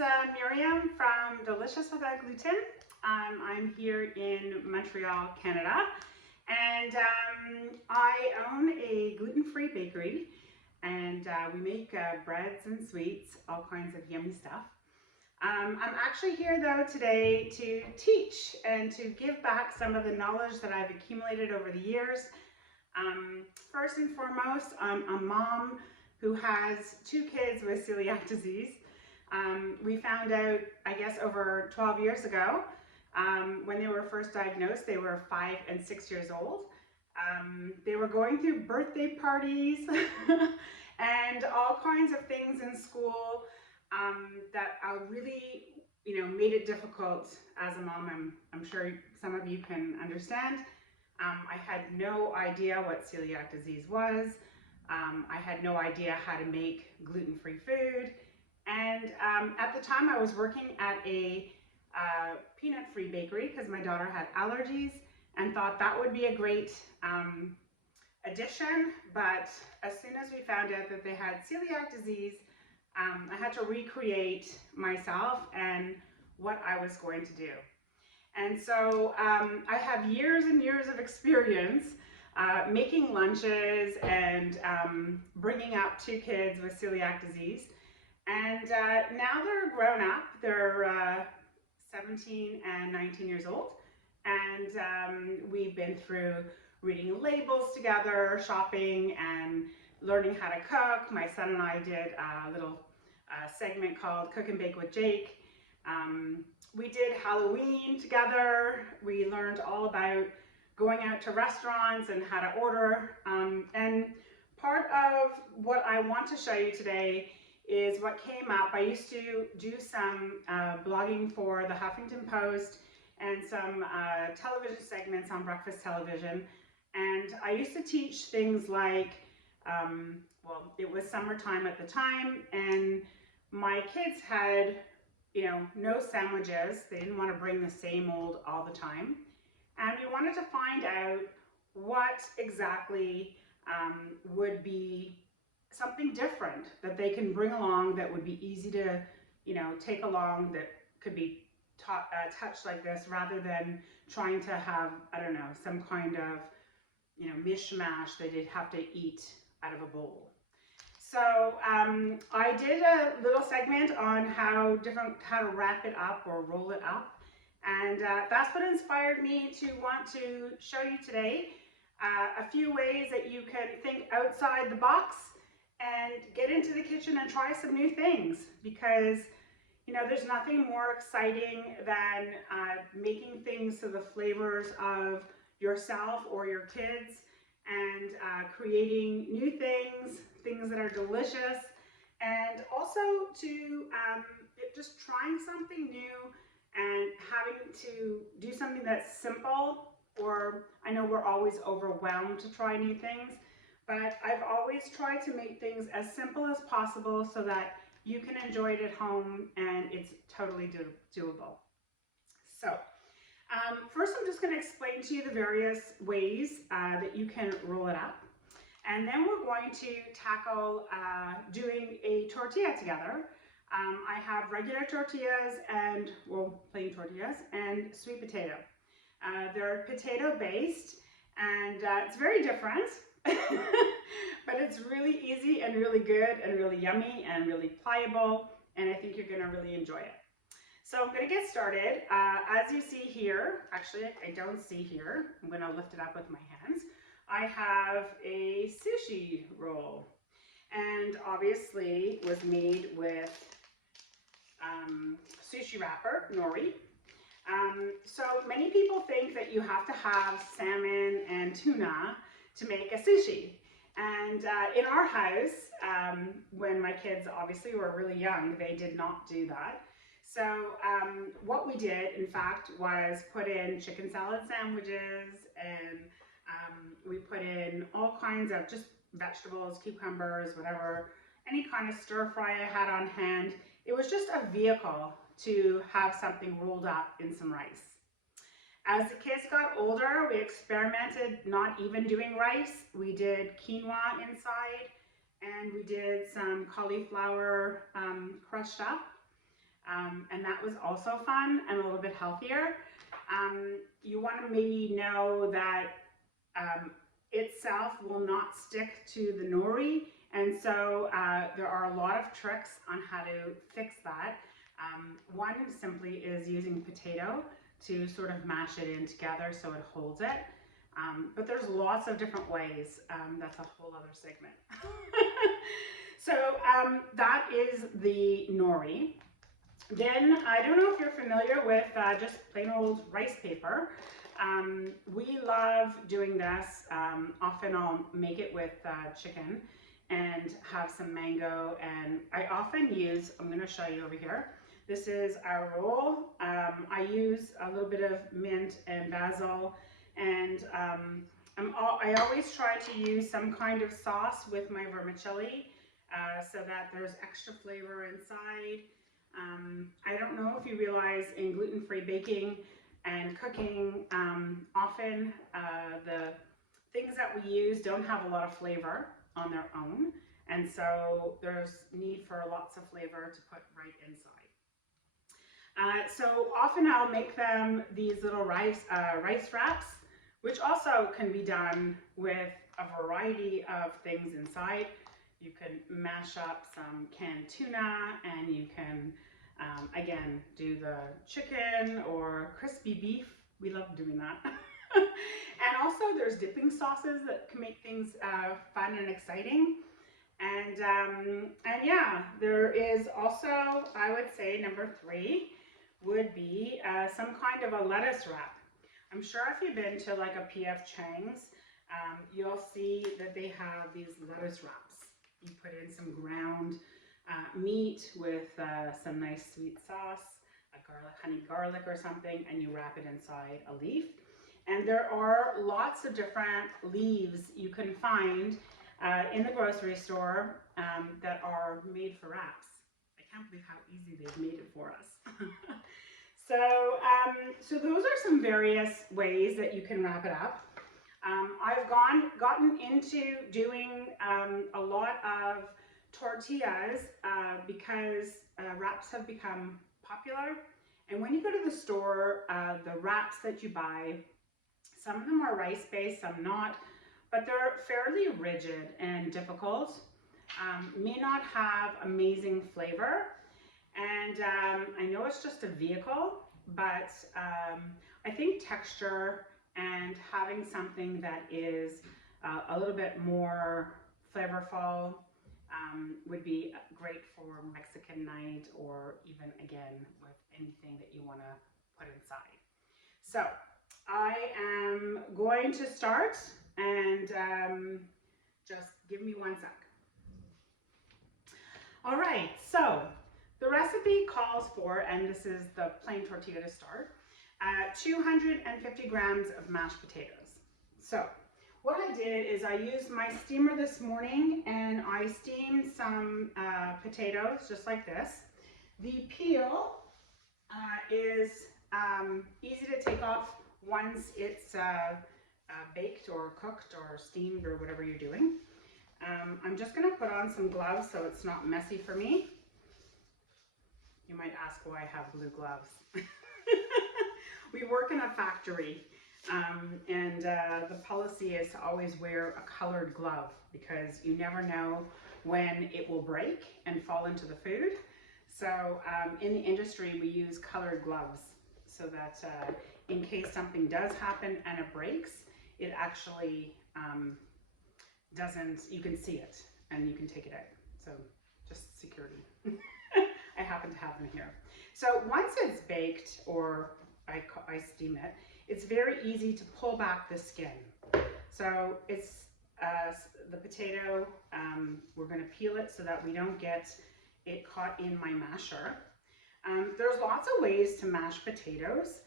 Miriam from Delicious Without Gluten. I'm here in Montreal, Canada, and I own a gluten-free bakery, and we make breads and sweets, all kinds of yummy stuff. I'm actually here though today to teach and to give back some of the knowledge that I've accumulated over the years. First and foremost, I'm a mom who has 2 kids with celiac disease. We found out, I guess, over 12 years ago, when they were first diagnosed. They were 5 and 6 years old. They were going through birthday parties and all kinds of things in school that really, made it difficult as a mom. I'm sure some of you can understand. I had no idea what celiac disease was. I had no idea how to make gluten-free food. And at the time I was working at a peanut-free bakery because my daughter had allergies, and thought that would be a great addition. But as soon as we found out that they had celiac disease, I had to recreate myself and what I was going to do. And so I have years and years of experience making lunches and bringing up 2 kids with celiac disease. And now they're grown up. They're 17 and 19 years old. And we've been through reading labels together, shopping, and learning how to cook. My son and I did a little segment called Cook and Bake with Jake. We did Halloween together. We learned all about going out to restaurants and how to order. And part of what I want to show you today is what came up. I used to do some blogging for the Huffington Post and some television segments on breakfast television. And I used to teach things like, well, it was summertime at the time, and my kids had, no sandwiches. They didn't want to bring the same old all the time. And we wanted to find out what exactly would be something different that they can bring along that would be easy to, take along, that could be touched like this, rather than trying to have, I don't know, some kind of, mishmash that they'd have to eat out of a bowl. So I did a little segment on how to wrap it up or roll it up. And that's what inspired me to want to show you today a few ways that you can think outside the box and get into the kitchen and try some new things, because there's nothing more exciting than making things to the flavors of yourself or your kids, and creating new things that are delicious, and also to just trying something new and having to do something that's simple. Or I know we're always overwhelmed to try new things, but I've always tried to make things as simple as possible so that you can enjoy it at home and it's totally doable. So first I'm just going to explain to you the various ways that you can roll it up. And then we're going to tackle doing a tortilla together. I have regular tortillas and, well, plain tortillas and sweet potato. They're potato based, and it's very different, but it's really easy and really good and really yummy and really pliable, and I think you're going to really enjoy it. So I'm going to get started. As you see here, actually I don't see here, I'm going to lift it up with my hands. I have a sushi roll, and obviously was made with sushi wrapper, nori. So many people think that you have to have salmon and tuna to make a sushi. And in our house, when my kids obviously were really young, they did not do that. So what we did, in fact, was put in chicken salad sandwiches, and we put in all kinds of just vegetables, cucumbers, whatever, any kind of stir fry I had on hand. It was just a vehicle to have something rolled up in some rice. As the kids got older, we experimented not even doing rice. We did quinoa inside, and we did some cauliflower crushed up. and that was also fun and a little bit healthier. You want to maybe know that itself will not stick to the nori, and so there are a lot of tricks on how to fix that. One simply is using potato to sort of mash it in together so it holds it. But there's lots of different ways. That's a whole other segment. So that is the nori. Then, I don't know if you're familiar with just plain old rice paper. We love doing this. Often I'll make it with chicken and have some mango, and I often use, I'm going to show you over here. This is our roll. I use a little bit of mint and basil, and I always try to use some kind of sauce with my vermicelli so that there's extra flavor inside. I don't know if you realize in gluten-free baking and cooking, often the things that we use don't have a lot of flavor on their own, and so there's need for lots of flavor to put right inside. So often I'll make them these little rice wraps, which also can be done with a variety of things inside. You can mash up some canned tuna, and you can, again, do the chicken or crispy beef. We love doing that. And also there's dipping sauces that can make things fun and exciting. And yeah, there is also, I would say, number 3 would be some kind of a lettuce wrap. I'm sure if you've been to like a P.F. Chang's, you'll see that they have these lettuce wraps. You put in some ground meat with some nice sweet sauce, honey garlic or something, and you wrap it inside a leaf. And there are lots of different leaves you can find in the grocery store that are made for wraps. I can't believe how easy they've made it for us. So those are some various ways that you can wrap it up. I've gotten into doing a lot of tortillas because wraps have become popular. And when you go to the store, the wraps that you buy, some of them are rice-based, some not, but they're fairly rigid and difficult, may not have amazing flavor. And I know it's just a vehicle, but I think texture and having something that is a little bit more flavorful would be great for Mexican night, or even again with anything that you want to put inside. So I am going to start, and just give me 1 sec. All right, so the recipe calls for, and this is the plain tortilla to start, 250 grams of mashed potatoes. So what I did is I used my steamer this morning, and I steamed some potatoes just like this. The peel is easy to take off once it's baked or cooked or steamed or whatever you're doing. I'm just going to put on some gloves so it's not messy for me. You might ask why I have blue gloves. We work in a factory, and the policy is to always wear a colored glove because you never know when it will break and fall into the food. So in the industry, we use colored gloves so that in case something does happen and it breaks, it actually doesn't, you can see it and you can take it out. So just security. I happen to have them here. So once it's baked, or I steam it, it's very easy to pull back the skin. So it's the potato, we're going to peel it so that we don't get it caught in my masher. There's lots of ways to mash potatoes.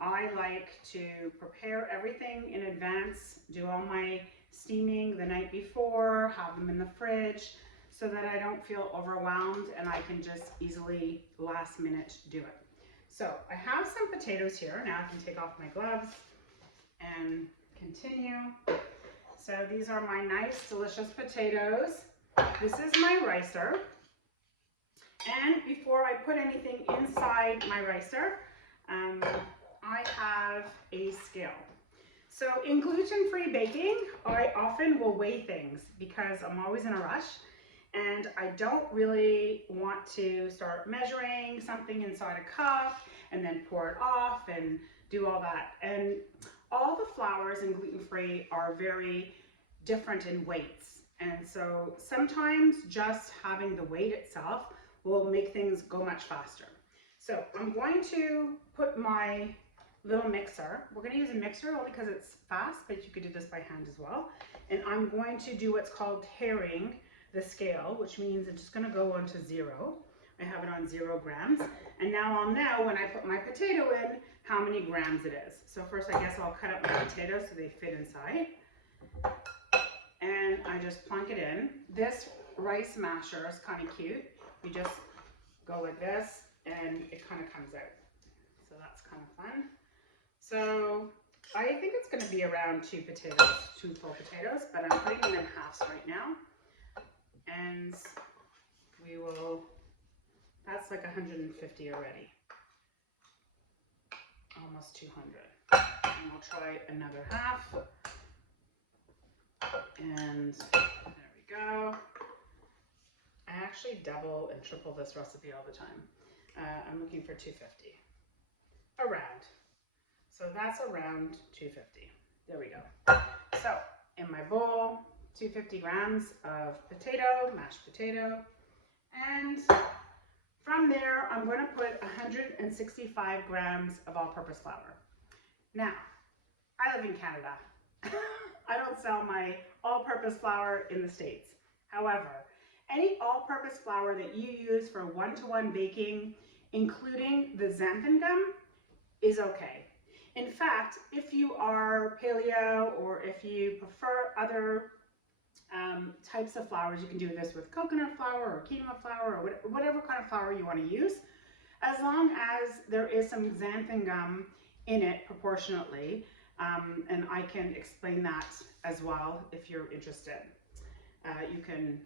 I like to prepare everything in advance, do all my steaming the night before, have them in the fridge so that I don't feel overwhelmed and I can just easily last minute do it. So I have some potatoes here. Now I can take off my gloves and continue. So these are my nice, delicious potatoes. This is my ricer. And before I put anything inside my ricer, I have a scale. So in gluten-free baking, I often will weigh things because I'm always in a rush and I don't really want to start measuring something inside a cup and then pour it off and do all that. And all the flours in gluten-free are very different in weights. And so sometimes just having the weight itself will make things go much faster. So I'm going to put my little mixer. We're going to use a mixer only because it's fast, but you could do this by hand as well. And I'm going to do what's called tearing the scale, which means it's just going to go onto 0. I have it on 0 grams. And now I'll know when I put my potato in how many grams it is. So first I guess I'll cut up my potatoes so they fit inside. And I just plunk it in. This rice masher is kind of cute. You just go like this and it kind of comes out. So that's kind of fun. So I think it's going to be around 2 full potatoes, but I'm putting them in halves right now. And we will, that's like 150 already. Almost 200. And I'll try another half. And there we go. I actually double and triple this recipe all the time. I'm looking for 250. Around. So that's around 250. There we go. So in my bowl, 250 grams of potato, mashed potato. And from there, I'm going to put 165 grams of all-purpose flour. Now, I live in Canada. I don't sell my all-purpose flour in the States. However, any all-purpose flour that you use for one-to-one baking, including the xanthan gum, is okay. In fact, if you are paleo or if you prefer other types of flours, you can do this with coconut flour or quinoa flour or whatever kind of flour you want to use, as long as there is some xanthan gum in it proportionately. And I can explain that as well if you're interested. You can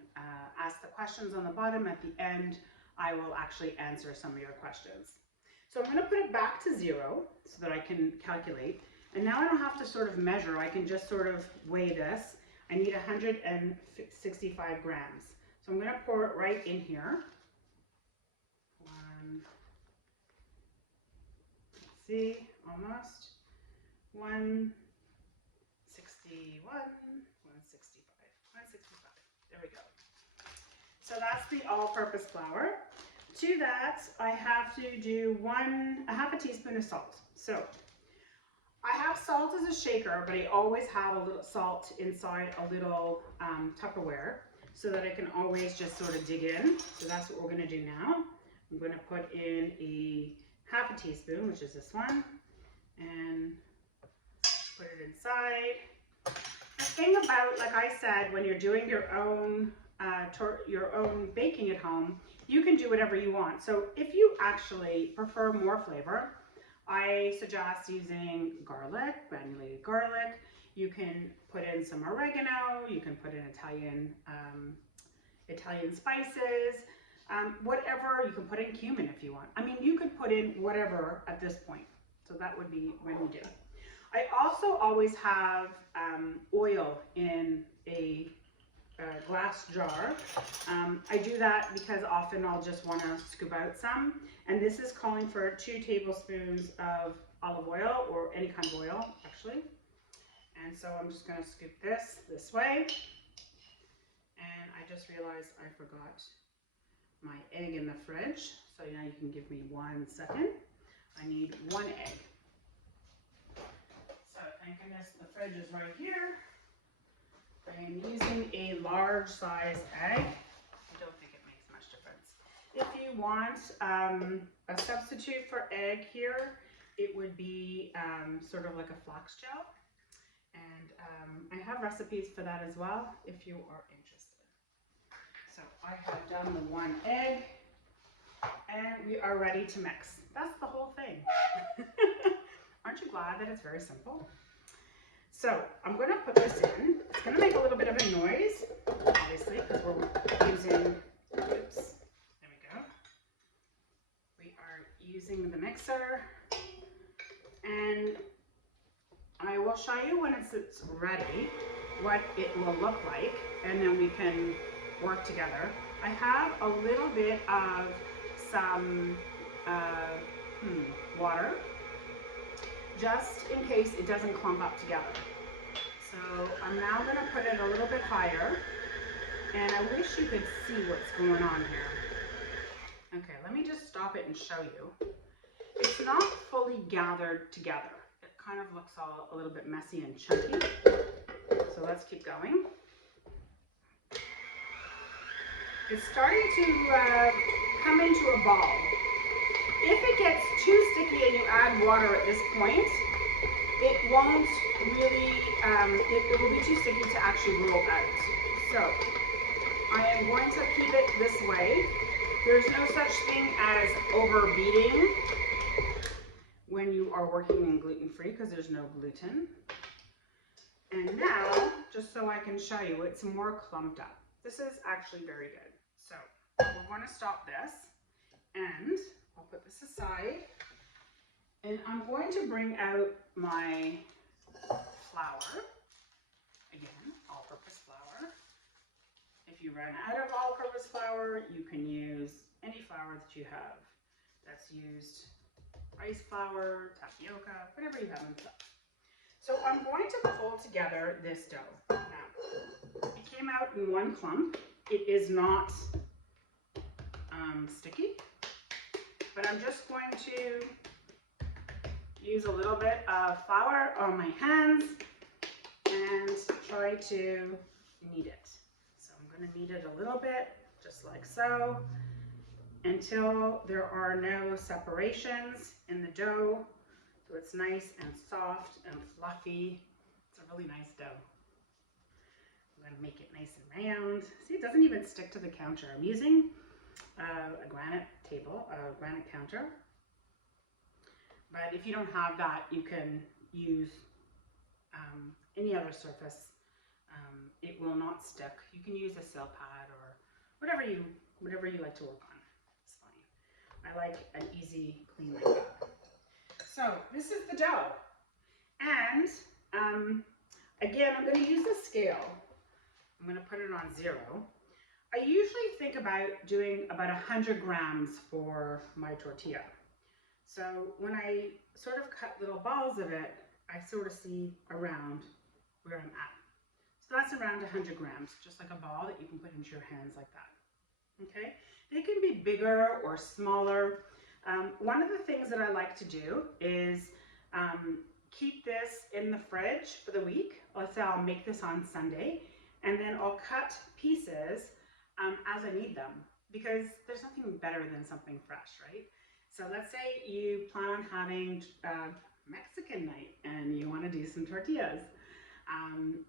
ask the questions on the bottom. At the end, I will actually answer some of your questions. So I'm going to put it back to 0 so that I can calculate. And now I don't have to sort of measure. I can just sort of weigh this. I need 165 grams. So I'm going to pour it right in here. Let's see, almost. 161, 165, 165. There we go. So that's the all-purpose flour. To that, I have to do a half a teaspoon of salt. So I have salt as a shaker, but I always have a little salt inside a little Tupperware so that I can always just sort of dig in. So that's what we're going to do now. I'm going to put in a half a teaspoon, which is this one, and put it inside. The thing about, like I said, when you're doing your own baking at home, you can do whatever you want. So if you actually prefer more flavor, I suggest using garlic, granulated garlic. You can put in some oregano. You can put in Italian spices, whatever. You can put in cumin if you want. I mean, you could put in whatever at this point. So that would be when you do it. I also always have oil in a glass jar. I do that because often I'll just want to scoop out some. And this is calling for 2 tablespoons of olive oil, or any kind of oil, actually. And so I'm just going to scoop this way. And I just realized I forgot my egg in the fridge. So now you can give me 1 second. I need 1 egg. So thank goodness the fridge is right here. I am using a large size egg. I don't think it makes much difference. If you want a substitute for egg here, it would be sort of like a flax gel. And I have recipes for that as well if you are interested. So I have done the 1 egg and we are ready to mix. That's the whole thing. Aren't you glad that it's very simple? So I'm going to put this in. It's going to make a little bit of a noise, obviously, because we're using, oops, there we go. using the mixer, and I will show you when it's ready what it will look like, and then we can work together. I have a little bit of some water, just in case it doesn't clump up together. So I'm now going to put it a little bit higher, and I wish you could see what's going on here. Okay, let me just stop it and show you. It's not fully gathered together. It kind of looks all a little bit messy and chunky. So let's keep going. It's starting to come into a ball. If it gets too sticky and you add water at this point, it won't really, it will be too sticky to actually roll out. So I am going to keep it this way. There's no such thing as overbeating when you are working in gluten-free because there's no gluten. And now, just so I can show you, it's more clumped up. This is actually very good. So we're going to stop this, and I'll put this aside, and I'm going to bring out my flour. Again, all-purpose flour. If you run out of all-purpose flour, you can use any flour that you have. That's used rice flour, tapioca, whatever you have in stock. So I'm going to pull together this dough. Now, it came out in one clump. It is not sticky, but I'm just going to use a little bit of flour on my hands and try to knead it. So I'm going to knead it a little bit, just like so, until there are no separations in the dough. So it's nice and soft and fluffy. It's a really nice dough. I'm going to make it nice and round. See, it doesn't even stick to the counter. I'm using a granite table, a granite counter. But if you don't have that, you can use any other surface. It will not stick. You can use a sail pad or whatever you like to work on. It's fine. I like an easy, clean like that. So this is the dough, and again, I'm going to use a scale. I'm going to put it on 0. I usually think about doing about 100 grams for my tortilla. So when I sort of cut little balls of it, I sort of see around where I'm at. So that's around 100 grams, just like a ball that you can put into your hands like that. Okay? They can be bigger or smaller. One of the things that I like to do is keep this in the fridge for the week. Let's say I'll make this on Sunday, and then I'll cut pieces as I need them, because there's nothing better than something fresh, right? So let's say you plan on having Mexican night and you want to do some tortillas.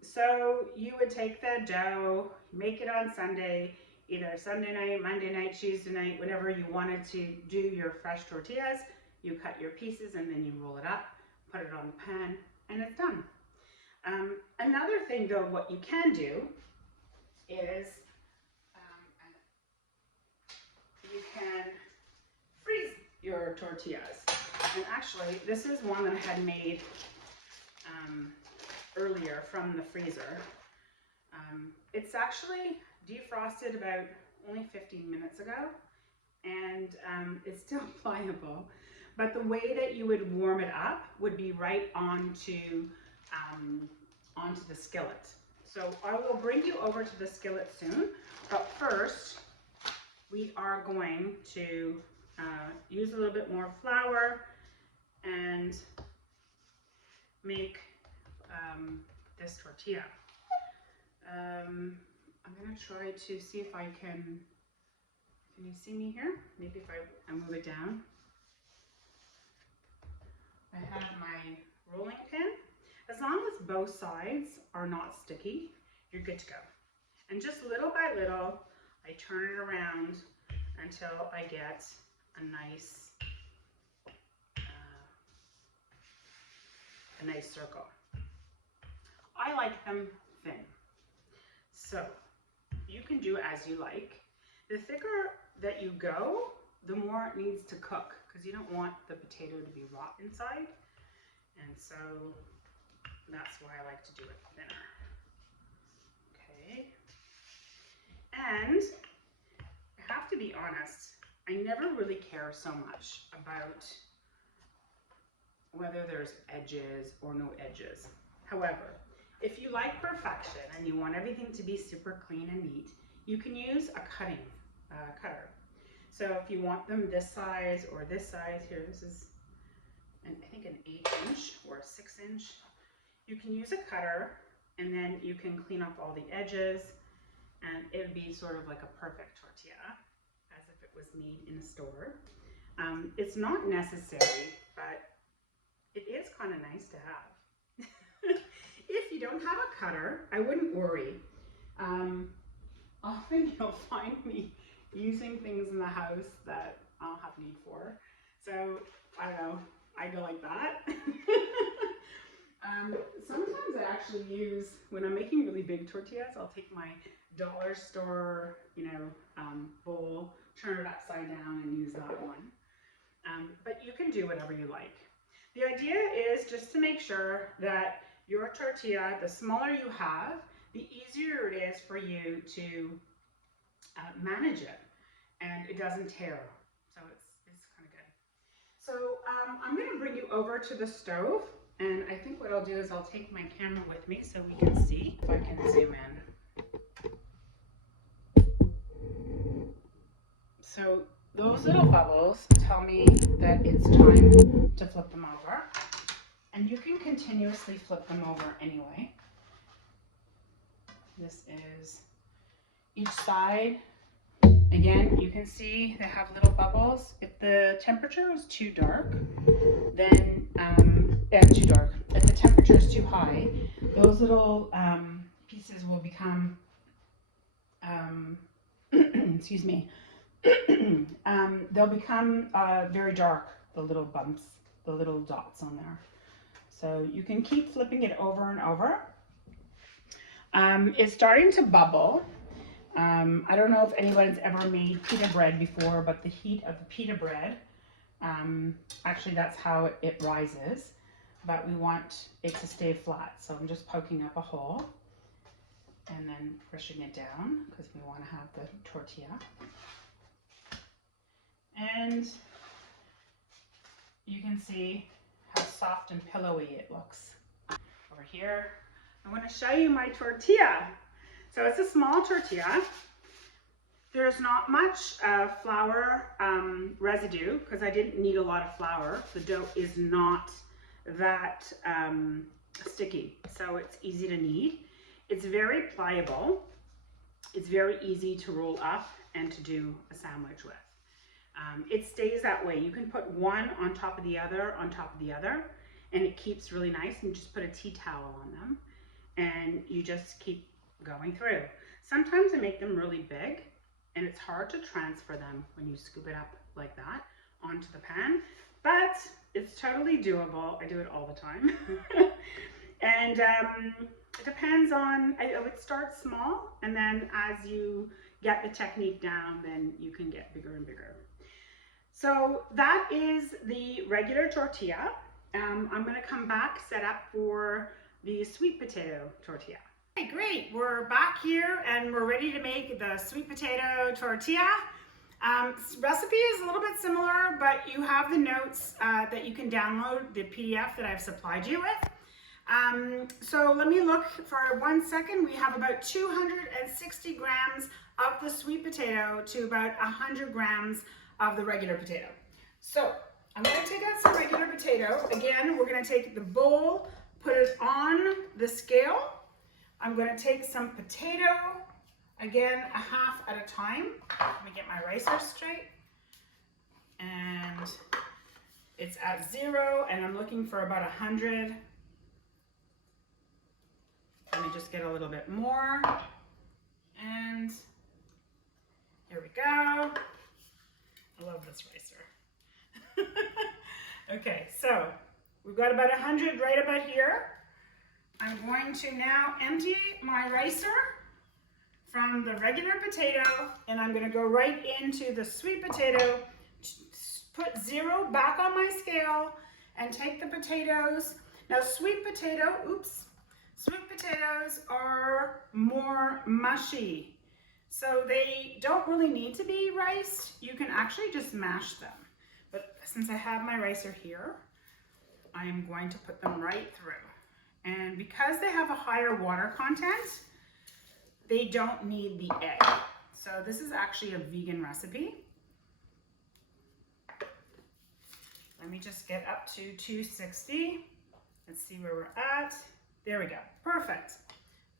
So you would take the dough, make it on Sunday, either Sunday night, Monday night, Tuesday night, whenever you wanted to do your fresh tortillas. You cut your pieces and then you roll it up, put it on the pan, and it's done. Another thing though, what you can do is you can freeze your tortillas. And actually, this is one that I had made earlier from the freezer. It's actually defrosted about only 15 minutes ago, and it's still pliable. But the way that you would warm it up would be right onto the skillet. So I will bring you over to the skillet soon, but first we are going to use a little bit more flour and make this tortilla. I'm going to try to see if I can you see me here? Maybe if I move it down. I have my rolling pin. As long as both sides are not sticky, you're good to go. And just little by little, I turn it around until I get a nice circle. I like them thin. So you can do as you like. The thicker that you go, the more it needs to cook, because you don't want the potato to be raw inside. And so that's why I like to do it thinner. Okay. And I have to be honest, I never really care so much about whether there's edges or no edges. However, if you like perfection and you want everything to be super clean and neat, you can use a cutter. So if you want them this size or this size, here, this is I think an 8-inch or a 6-inch. You can use a cutter and then you can clean up all the edges and it would be sort of like a perfect tortilla, as if it was made in a store. It's not necessary, but it is kind of nice to have. If you don't have a cutter, I wouldn't worry. Often you'll find me using things in the house that I'll have need for. So, I don't know, I go like that. Sometimes I actually use, when I'm making really big tortillas, I'll take my dollar store, bowl, turn it upside down and use that one. But you can do whatever you like. The idea is just to make sure that your tortilla, the smaller you have, the easier it is for you to manage it, and it doesn't tear. So it's kind of good. So I'm going to bring you over to the stove, and I think what I'll do is I'll take my camera with me so we can see if I can zoom in. So those little bubbles tell me that it's time to flip them over, and you can continuously flip them over anyway. This is each side. Again, you can see they have little bubbles. If the temperature is too dark, then too dark. If the temperature is too high, those little pieces will become, excuse me, they'll become very dark, the little bumps, the little dots on there. So you can keep flipping it over and over. It's starting to bubble. I don't know if anyone's ever made pita bread before, but the heat of the pita bread, actually that's how it rises, but we want it to stay flat. So I'm just poking up a hole and then pushing it down because we want to have the tortilla. And you can see how soft and pillowy it looks. Over here, I want to show you my tortilla. So it's a small tortilla. There's not much flour residue because I didn't need a lot of flour. The dough is not that sticky, so it's easy to knead. It's very pliable. It's very easy to roll up and to do a sandwich with. It stays that way. You can put one on top of the other, and it keeps really nice. And you just put a tea towel on them, and you just keep going through. Sometimes I make them really big, and it's hard to transfer them when you scoop it up like that onto the pan, but it's totally doable. I do it all the time. And it depends on, I would start small, and then as you get the technique down, then you can get bigger and bigger. So that is the regular tortilla. I'm going to come back, set up for the sweet potato tortilla. Okay, great. We're back here and we're ready to make the sweet potato tortilla. Recipe is a little bit similar, but you have the notes that you can download, the PDF that I've supplied you with. So let me look for 1 second. We have about 260 grams of the sweet potato to about 100 grams of the regular potato. So I'm going to take out some regular potato. Again, we're going to take the bowl, put it on the scale. I'm going to take some potato, again, a half at a time. Let me get my ricer straight. And it's at 0, and I'm looking for about 100. Let me just get a little bit more. And here we go. I love this ricer. Okay, so we've got about 100 right about here. I'm going to now empty my ricer from the regular potato, and I'm going to go right into the sweet potato put 0 back on my scale and take the potatoes. Now sweet potatoes are more mushy. So they don't really need to be riced. You can actually just mash them. But since I have my ricer here, I am going to put them right through. And because they have a higher water content, they don't need the egg. So this is actually a vegan recipe. Let me just get up to 260. Let's see where we're at. There we go. Perfect.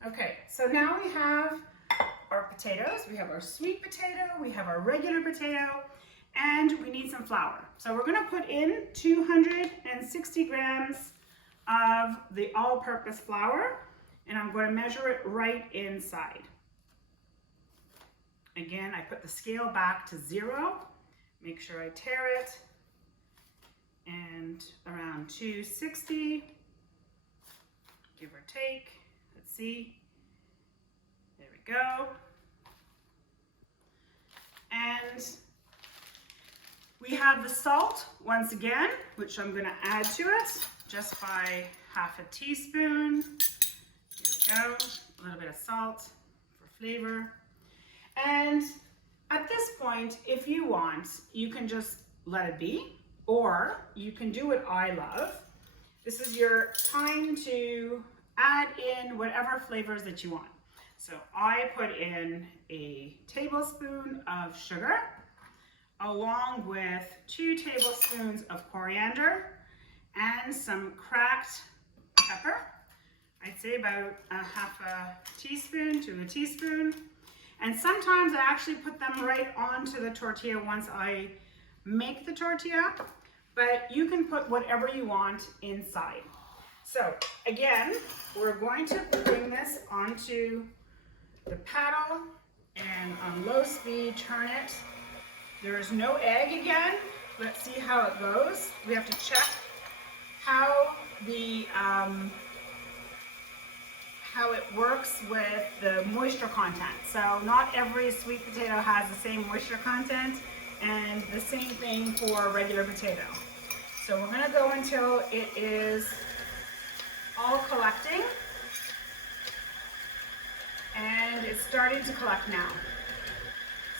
Okay, so now we have our potatoes. We have our sweet potato, we have our regular potato, and we need some flour. So we're gonna put in 260 grams of the all-purpose flour, and I'm going to measure it right inside. Again, I put the scale back to 0. Make sure I tare it. And around 260, give or take. Let's see. There we go. And we have the salt once again, which I'm going to add to it just by half a teaspoon. Here we go. A little bit of salt for flavor. And at this point, if you want, you can just let it be, or you can do what I love. This is your time to add in whatever flavors that you want. So I put in a tablespoon of sugar, along with 2 tablespoons of coriander and some cracked pepper. I'd say about a half a teaspoon to a teaspoon. And sometimes I actually put them right onto the tortilla once I make the tortilla, but you can put whatever you want inside. So again, we're going to bring this onto the paddle and on low speed turn it. There is no egg again. Let's see how it goes. We have to check how it works with the moisture content. So not every sweet potato has the same moisture content, and the same thing for regular potato. So we're gonna go until it is all collecting, and it's starting to collect now.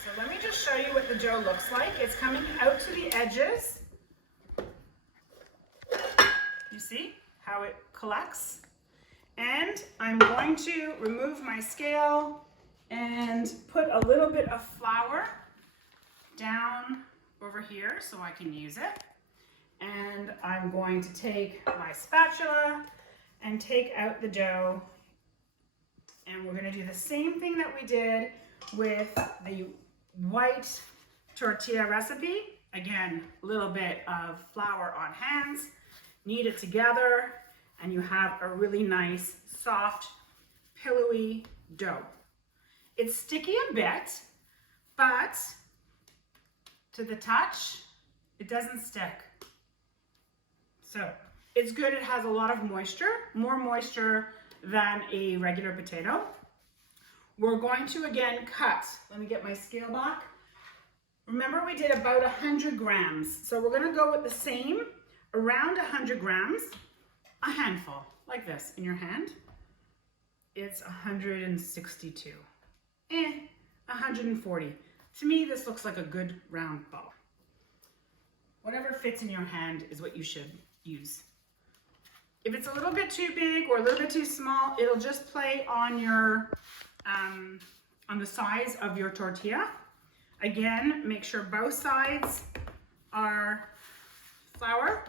So let me just show you what the dough looks like. It's coming out to the edges. You see how it collects? And I'm going to remove my scale and put a little bit of flour down over here so I can use it. And I'm going to take my spatula and take out the dough. And we're going to do the same thing that we did with the white tortilla recipe. Again, a little bit of flour on hands, knead it together, and you have a really nice, soft, pillowy dough. It's sticky a bit, but to the touch, it doesn't stick. So it's good. It has a lot of moisture, more moisture than a regular potato. We're going to again cut. Let me get my scale back. Remember, we did about 100 grams. So we're going to go with the same, around 100 grams. A handful, like this, in your hand. It's 162. 140. To me, this looks like a good round ball. Whatever fits in your hand is what you should use. If it's a little bit too big or a little bit too small, it'll just play on your, on the size of your tortilla. Again, make sure both sides are floured.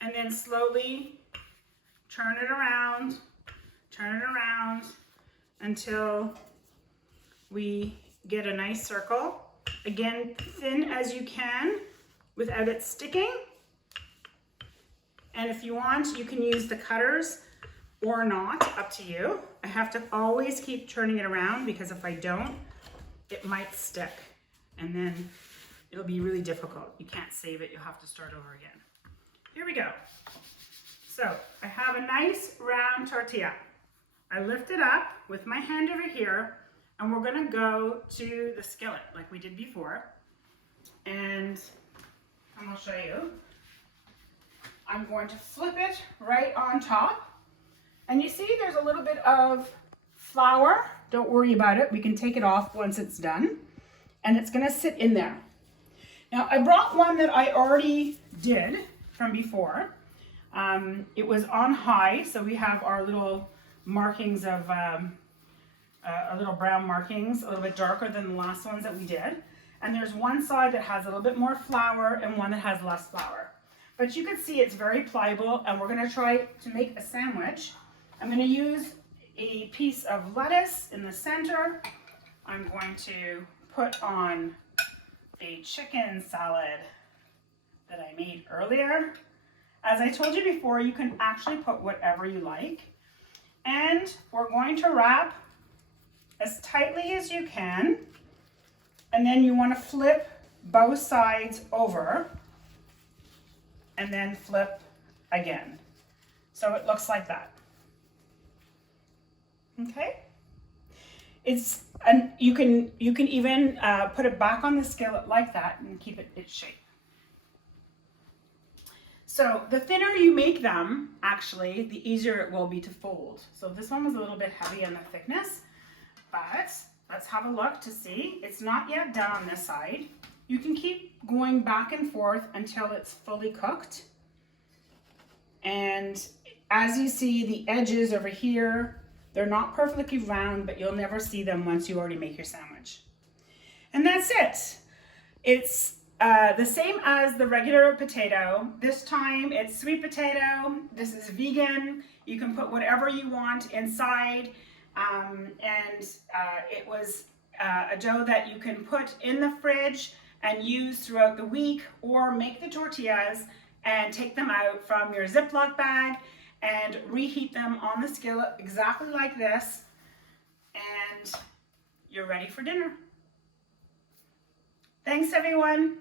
And then slowly turn it around until we get a nice circle. Again, thin as you can without it sticking. And if you want, you can use the cutters or not, up to you. I have to always keep turning it around because if I don't, it might stick and then it'll be really difficult. You can't save it, you'll have to start over again. Here we go. So I have a nice round tortilla. I lift it up with my hand over here, and we're gonna go to the skillet like we did before. And I'm going to show you. I'm going to flip it right on top. And you see there's a little bit of flour. Don't worry about it. We can take it off once it's done. And it's going to sit in there. Now, I brought one that I already did from before. It was on high, so we have our little markings of, a little brown markings, a little bit darker than the last ones that we did. And there's one side that has a little bit more flour and one that has less flour. But you can see it's very pliable, and we're going to try to make a sandwich. I'm going to use a piece of lettuce in the center. I'm going to put on a chicken salad that I made earlier. As I told you before, you can actually put whatever you like. And we're going to wrap as tightly as you can. And then you want to flip both sides over and then flip again. So it looks like that. Okay? You can even put it back on the skillet like that and keep it its shape. So the thinner you make them, actually, the easier it will be to fold. So this one was a little bit heavy on the thickness, but let's have a look to see. It's not yet done on this side. You can keep going back and forth until it's fully cooked. And as you see, the edges over here, they're not perfectly round, but you'll never see them once you already make your sandwich. And that's it. It's the same as the regular potato. This time it's sweet potato. This is vegan. You can put whatever you want inside. It was a dough that you can put in the fridge and use throughout the week, or make the tortillas and take them out from your Ziploc bag and reheat them on the skillet exactly like this, and you're ready for dinner. Thanks, everyone.